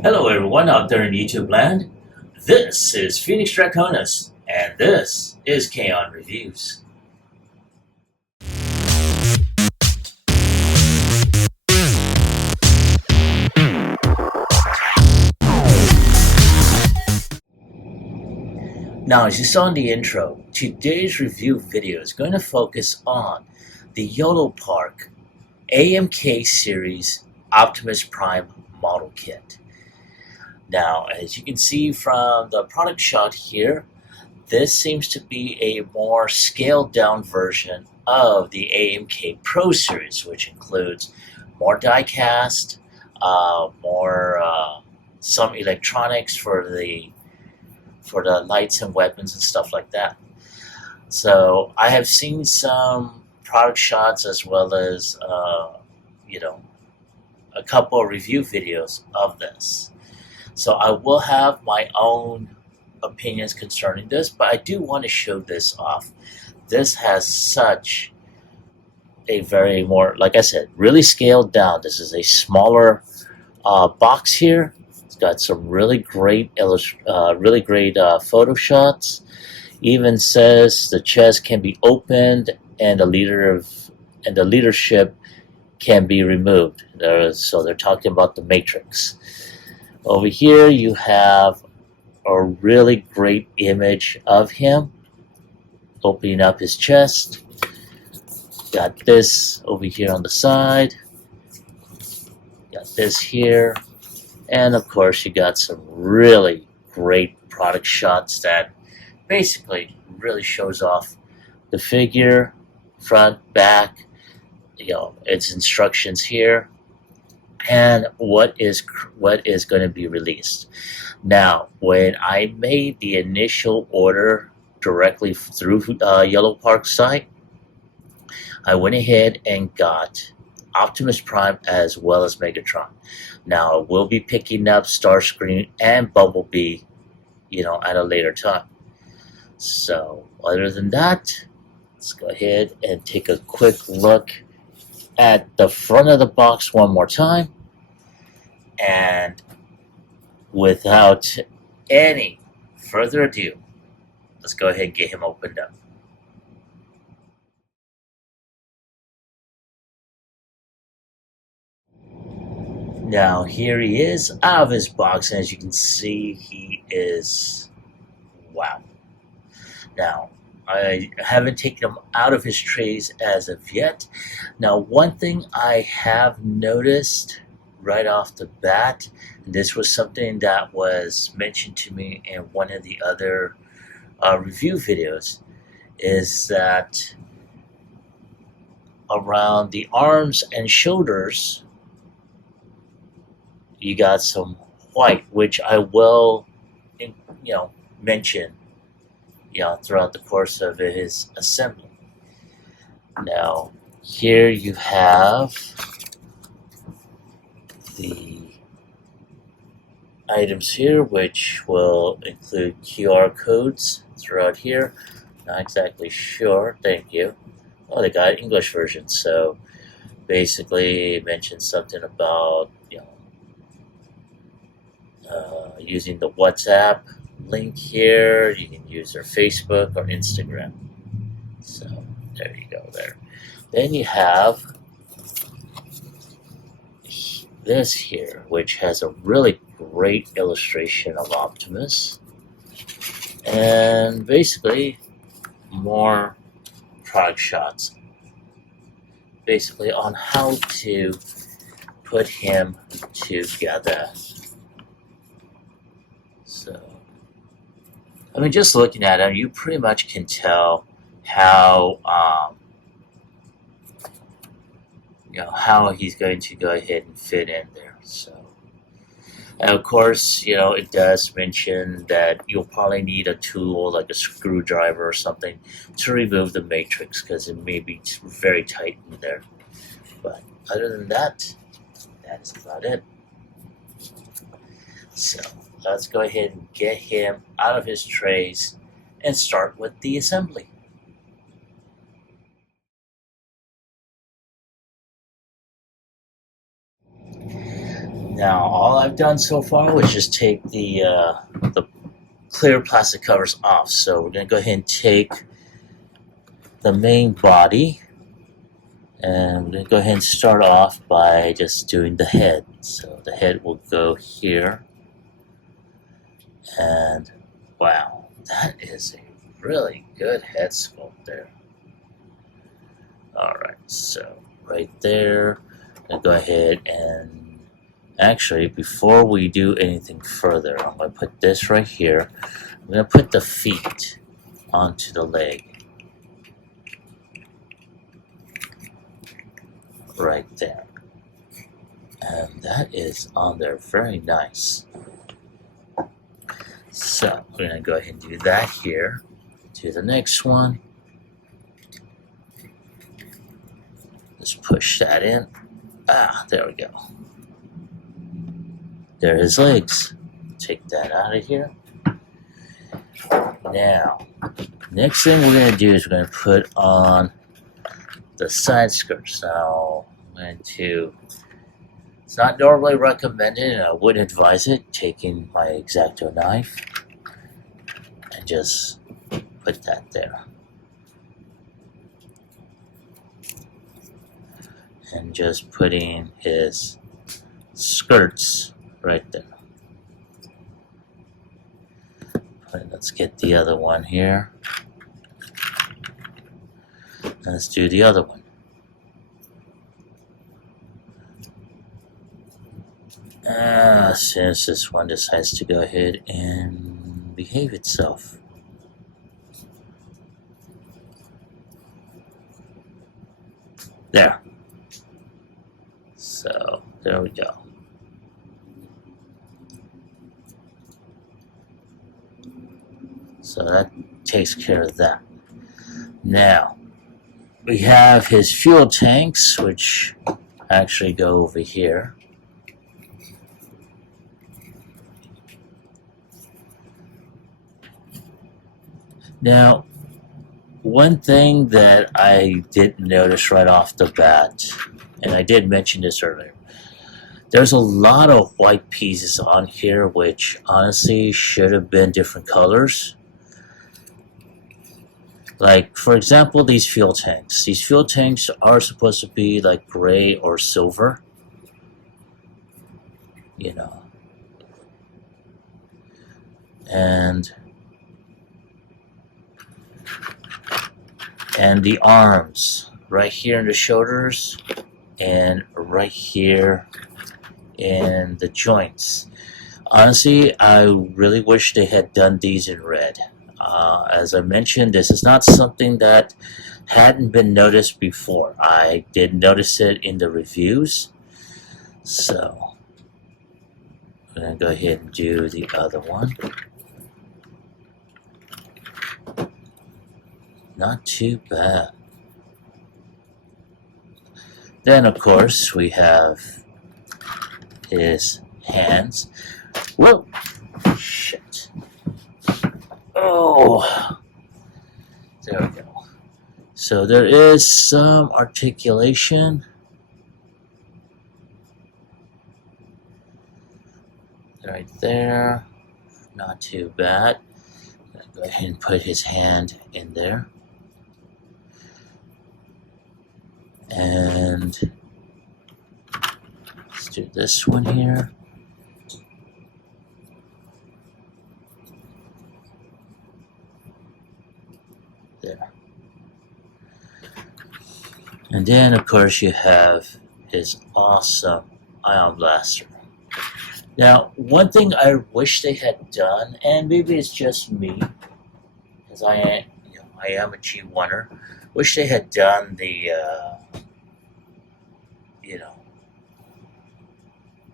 Hello everyone out there in YouTube land. This is Phoenix Draconis, and this is Kaon Reviews. Now, as you saw in the intro, today's review video is going to focus on the Yolopark AMK series Optimus Prime model kit. Now, as you can see from the product shot here, this seems to be a more scaled down version of the AMK Pro series, which includes more die-cast, more some electronics for the lights and weapons and stuff like that. So I have seen some product shots as well as a couple of review videos of this. So I will have my own opinions concerning this, but I do want to show this off. This has such a very more, like I said, really scaled down. This is a smaller box here. It's got some really great photo shots. Even says the chest can be opened and the leadership can be removed. So they're talking about the Matrix. Over here you have a really great image of him opening up his chest. Got this over here on the side. Got this here. And of course you got some really great product shots that basically really shows off the figure, front, back, its instructions here, and what is going to be released. Now, when I made the initial order directly through Yolopark's site, I went ahead and got Optimus Prime as well as Megatron. Now, I will be picking up Starscream and Bumblebee, at a later time. So, other than that, let's go ahead and take a quick look at the front of the box one more time. And without any further ado, let's go ahead and get him opened up. Now, here he is out of his box, and as you can see, he is, wow. Now, I haven't taken him out of his trays as of yet. Now, one thing I have noticed right off the bat, and this was something that was mentioned to me in one of the other review videos, is that around the arms and shoulders, you got some white, which I will, mention, throughout the course of his assembly. Now, here you have the items here, which will include QR codes throughout here. Not exactly sure. Thank you. Oh, they got an English version, so basically it mentions something about using the WhatsApp link here. You can use their Facebook or Instagram. So there you go there. Then you have this here, which has a really great illustration of Optimus. And basically more product shots basically on how to put him together. So, I mean, just looking at him, you pretty much can tell how how he's going to go ahead and fit in there. So, and of course, it does mention that you'll probably need a tool like a screwdriver or something to remove the matrix, because it may be very tight in there. But other than that, that is about it. So let's go ahead and get him out of his trays and start with the assembly. Now, all I've done so far was just take the clear plastic covers off. So we're going to go ahead and take the main body, and we're going to go ahead and start off by just doing the head. So the head will go here, and wow, that is a really good head sculpt there. Alright, so right there, I'm going to go ahead and actually, before we do anything further, I'm going to put this right here. I'm going to put the feet onto the leg. Right there. And that is on there very nice. So we're going to go ahead and do that here. Do the next one. Let's push that in. There we go. There are his legs. Take that out of here. Now, next thing we're going to do is we're going to put on the side skirts. Now, I'm going to, it's not normally recommended, and I wouldn't advise it, taking my X-Acto knife and just put that there. And just putting his skirts right there. Let's get the other one here. Let's do the other one. Since this one decides to go ahead and behave itself. There. So, there we go. So that takes care of that. Now, we have his fuel tanks, which actually go over here. Now, one thing that I did notice right off the bat, and I did mention this earlier, there's a lot of white pieces on here, which honestly should have been different colors. Like, for example, these fuel tanks. These fuel tanks are supposed to be like gray or silver. You know. And the arms. Right here in the shoulders. And right here in the joints. Honestly, I really wish they had done these in red. As I mentioned, this is not something that hadn't been noticed before. I did notice it in the reviews. So, I'm going to go ahead and do the other one. Not too bad. Then, of course, we have his hands. Whoa! Shit. Oh, there we go. So there is some articulation. Right there. Not too bad. I'm going to go ahead and put his hand in there. And let's do this one here. There. And then, of course, you have his awesome ion blaster. Now, one thing I wish they had done, and maybe it's just me, because I am a G1er, wish they had done the,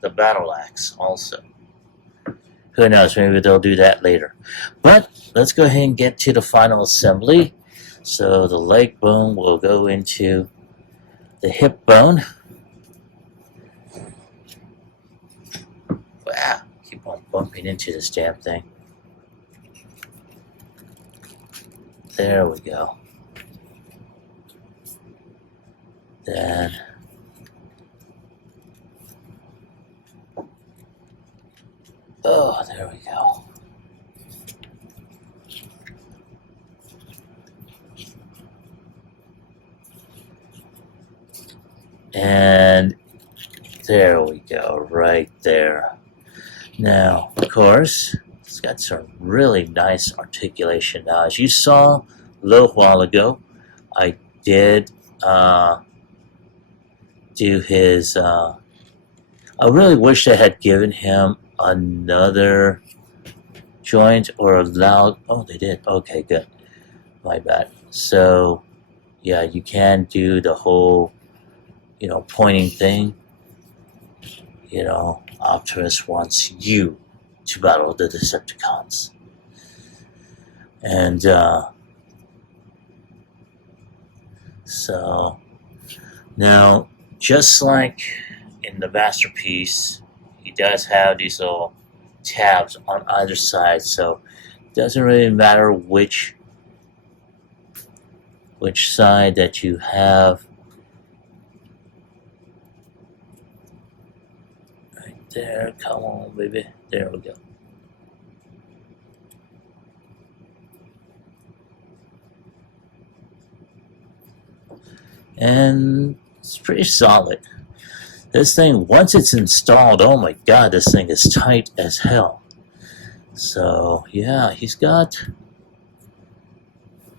the battle axe also. Who knows, maybe they'll do that later. But let's go ahead and get to the final assembly. So the leg bone will go into the hip bone. Wow, keep on bumping into this damn thing. There we go. Then Oh, there we go. And there we go, right there. Now, of course, it's got some really nice articulation. Now, as you saw a little while ago, I did do his. I really wish I had given him another joint or allowed. Oh, they did. Okay, good. My bad. So, yeah, you can do the whole, pointing thing. Optimus wants you to battle the Decepticons. And so now, just like in the masterpiece, he does have these little tabs on either side, so it doesn't really matter which side that you have. Right there, come on, baby. There we go. And it's pretty solid. This thing, once it's installed, oh my god, this thing is tight as hell. So, yeah, he's got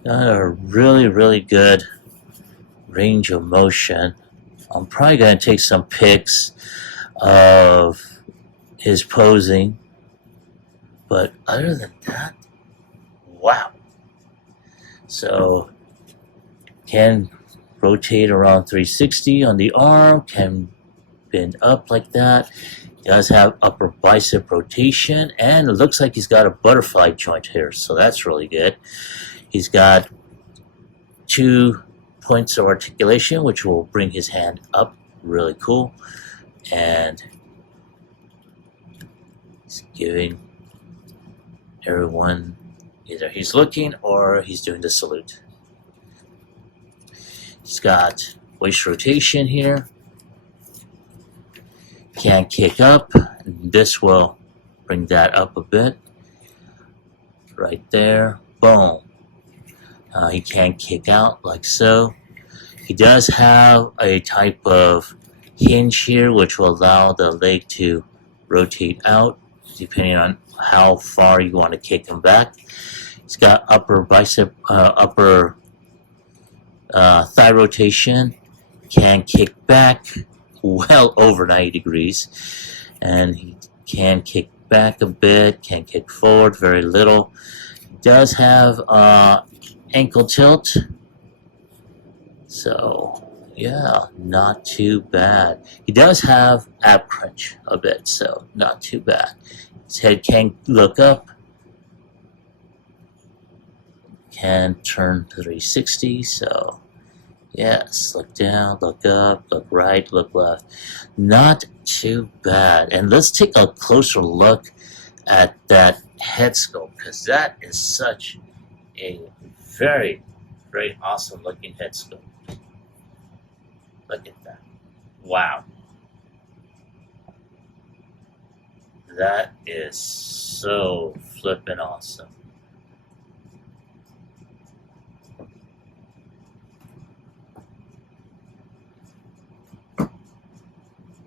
a really, really good range of motion. I'm probably going to take some pics of his posing. But other than that, wow. So, can rotate around 360 on the arm, can bend up like that. He does have upper bicep rotation, and it looks like he's got a butterfly joint here, so that's really good. He's got 2 points of articulation, which will bring his hand up, really cool. And he's giving everyone, either he's looking or he's doing the salute. He's got waist rotation here. Can kick up. This will bring that up a bit. Right there. Boom. He can kick out like so. He does have a type of hinge here which will allow the leg to rotate out depending on how far you want to kick him back. He's got upper bicep, upper thigh rotation, can kick back well over 90 degrees, and he can kick back a bit, can kick forward very little. He does have ankle tilt, so yeah, not too bad. He does have ab crunch a bit, so not too bad. His head can look up, can turn 360, so yes, look down, look up, look right, look left. Not too bad. And let's take a closer look at that head sculpt, because that is such a very, very awesome looking head sculpt. Look at that. Wow. That is so flippin' awesome.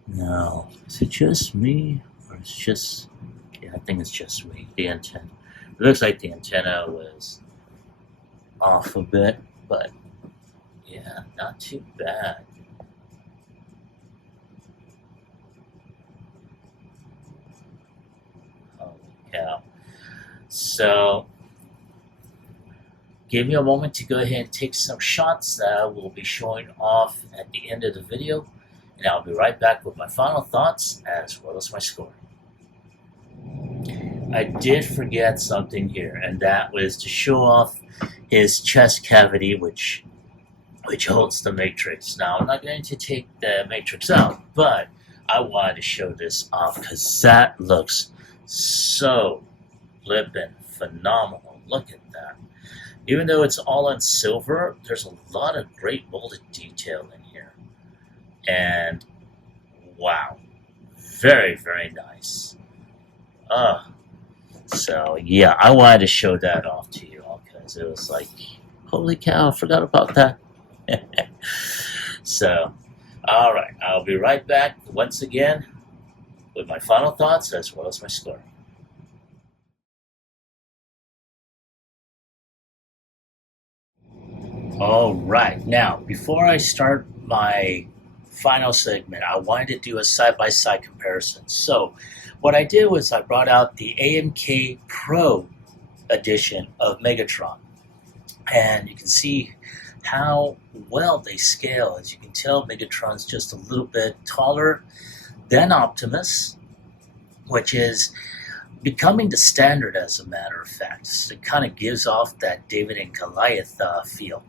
Now, is it just me, or it's just, yeah, I think it's just me, the antenna. It looks like the antenna was off a bit, but yeah, not too bad. Holy cow. So, give me a moment to go ahead and take some shots that I will be showing off at the end of the video. And I'll be right back with my final thoughts as well as my score. I did forget something here, and that was to show off his chest cavity, which holds the matrix. Now, I'm not going to take the matrix out, but I wanted to show this off because that looks so flippin' phenomenal. Look at that. Even though it's all in silver, there's a lot of great molded detail in here. And wow, very, very nice. So yeah, I wanted to show that off to you all because it was like, holy cow, I forgot about that. So, all right, I'll be right back once again with my final thoughts as well as my score. All right, now before I start my final segment, I wanted to do a side by side comparison. So, what I did was I brought out the AMK Pro edition of Megatron, and you can see how well they scale. As you can tell, Megatron's just a little bit taller than Optimus, which is becoming the standard as a matter of fact. It kind of gives off that David and Goliath feel.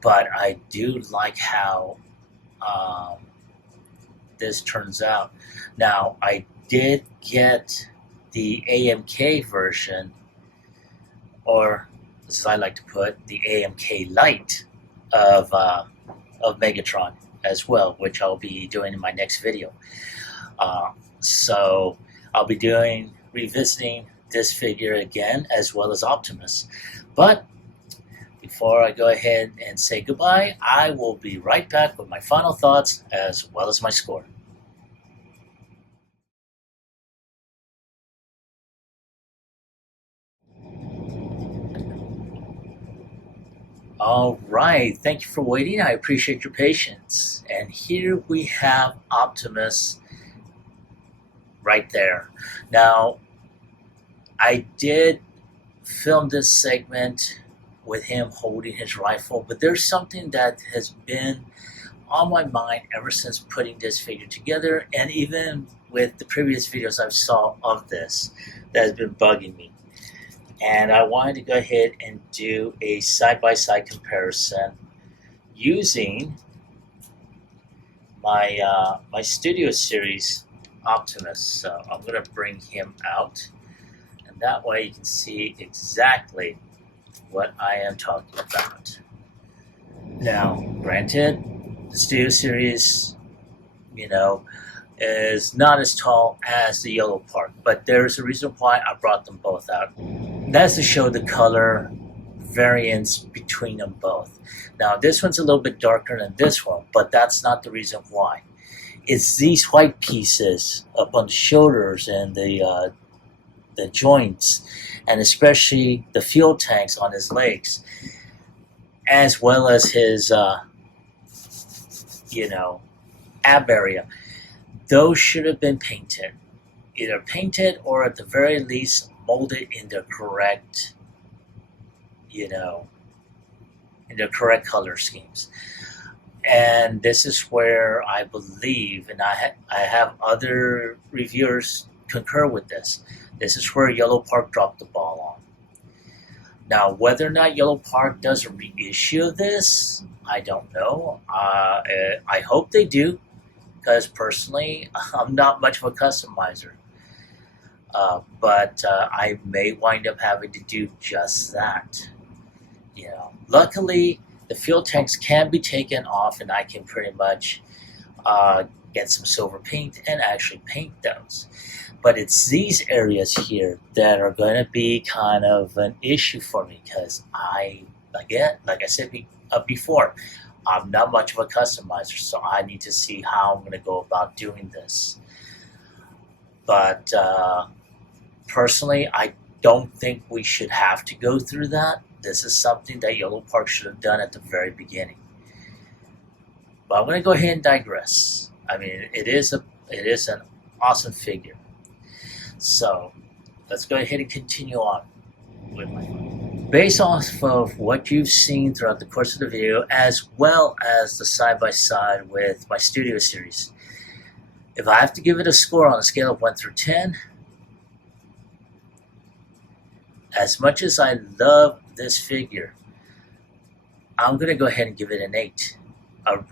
But I do like how this turns out. Now, I did get the AMK version, or as I like to put, the AMK Lite of Megatron as well, which I'll be doing in my next video. So I'll be revisiting this figure again as well as Optimus. But before I go ahead and say goodbye, I will be right back with my final thoughts as well as my score. All right, thank you for waiting. I appreciate your patience. And here we have Optimus right there. Now, I did film this segment with him holding his rifle, but there's something that has been on my mind ever since putting this figure together, and even with the previous videos I've saw of this that has been bugging me. And I wanted to go ahead and do a side-by-side comparison using my Studio Series Optimus. So I'm going to bring him out, and that way you can see exactly what I am talking about. Now, granted, the Studio Series, is not as tall as the Yolopark, but there's a reason why I brought them both out. That's to show the color variance between them both. Now, this one's a little bit darker than this one, but that's not the reason why. It's these white pieces up on the shoulders and the joints, and especially the fuel tanks on his legs, as well as his, ab area. Those should have been painted. Either painted or at the very least molded in the correct, in the correct color schemes. And this is where I believe, and I have other reviewers concur with this, this is where Yolopark dropped the ball on. Now, whether or not Yolopark does a reissue of this, I don't know. I hope they do, because personally, I'm not much of a customizer. But I may wind up having to do just that. Luckily, the fuel tanks can be taken off, and I can pretty much get some silver paint and actually paint those. But it's these areas here that are going to be kind of an issue for me, because like I said before, I'm not much of a customizer, so I need to see how I'm going to go about doing this. But personally, I don't think we should have to go through that. This is something that Yolopark should have done at the very beginning. But I'm going to go ahead and digress. I mean, it is an awesome figure. So let's go ahead and continue on with my based off of what you've seen throughout the course of the video, as well as the side-by-side with my Studio Series. If I have to give it a score on a scale of 1 through 10, as much as I love this figure, I'm going to go ahead and give it an 8.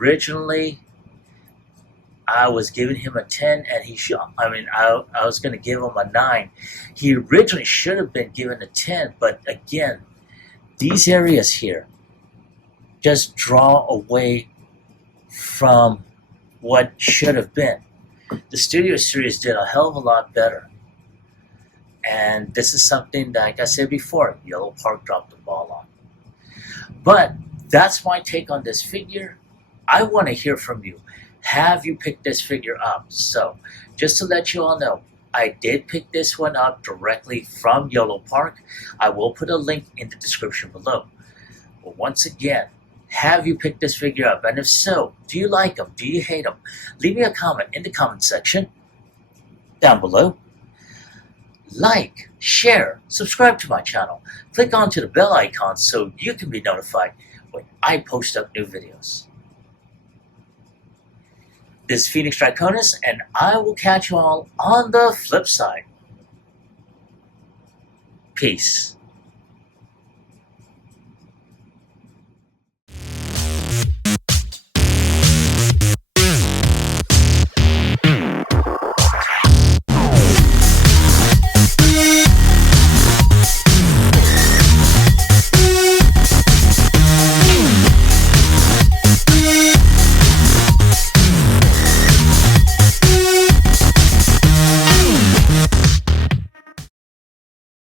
Originally, I was giving him a 10, and I was going to give him a 9. He originally should have been given a 10, but again, these areas here just draw away from what should have been. The Studio Series did a hell of a lot better. And this is something that, like I said before, Yolopark dropped the ball on. But that's my take on this figure. I want to hear from you. Have you picked this figure up? So, just to let you all know, I did pick this one up directly from Yolopark. I will put a link in the description below. But once again, have you picked this figure up? And if so, do you like him? Do you hate him? Leave me a comment in the comment section down below. Like, share, subscribe to my channel. Click onto the bell icon so you can be notified when I post up new videos. This is Phoenix Draconis, and I will catch you all on the flip side. Peace.